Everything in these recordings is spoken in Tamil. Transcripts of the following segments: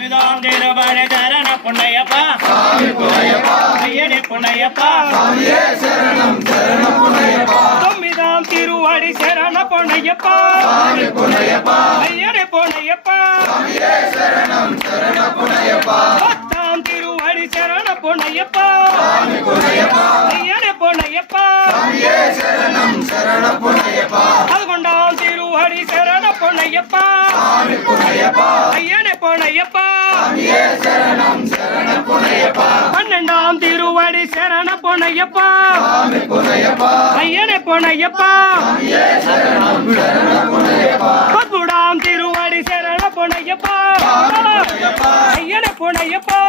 ஐந்தாம் திருவடி சரண பொன்னையப்பா ஐயனே பொன்னையப்பா தொம்மிதாம் திருவடி சரண பொன்னையப்பா ஐயனே பொன்னையப்பா பத்தாம் திருவடி சரண பொன்னையப்பா ஐயனே பொன்னையப்பா அதுகொண்டாம் திருவடி சரண பொன்னையப்பா ஐயனே பொன்னையப்பா பன்னெண்டாம் திருவடி சரண பொன்னையப்பா ஐயனே பொன்னையப்பா பதிமூடாம் திருவடி சரண பொன்னையப்பா ஐயனே பொன்னையப்பா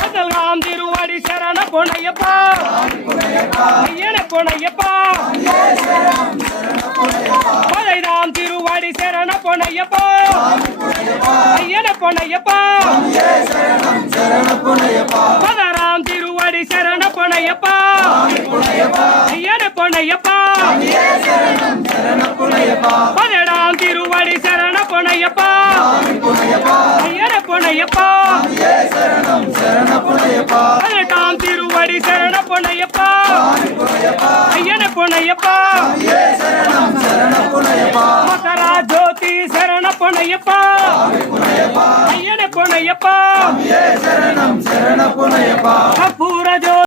பதினாலாம் திருவடி சரண பொன்னையப்பா ஐயனே பொன்னையப்பா பதினைந்தாம் திருவடி சரண பொன்னையப்பா ஐயனே பொன்னையப்பா பதினாறாம் திருவடி சரண பொன்னையப்பா ஐயனே பொன்னையப்பா பதினேழாம் திருவடி சரண பொன்னையப்பா ஐயனே பொன்னையப்பா பதினெட்டாம் திருவடி சரண பொன்னையப்பா ஐயனே பொன்னையப்பா மகரா ஜோதி சரண பொன்னையப்பா ஐயனே பொன்னையப்பா கற்பூர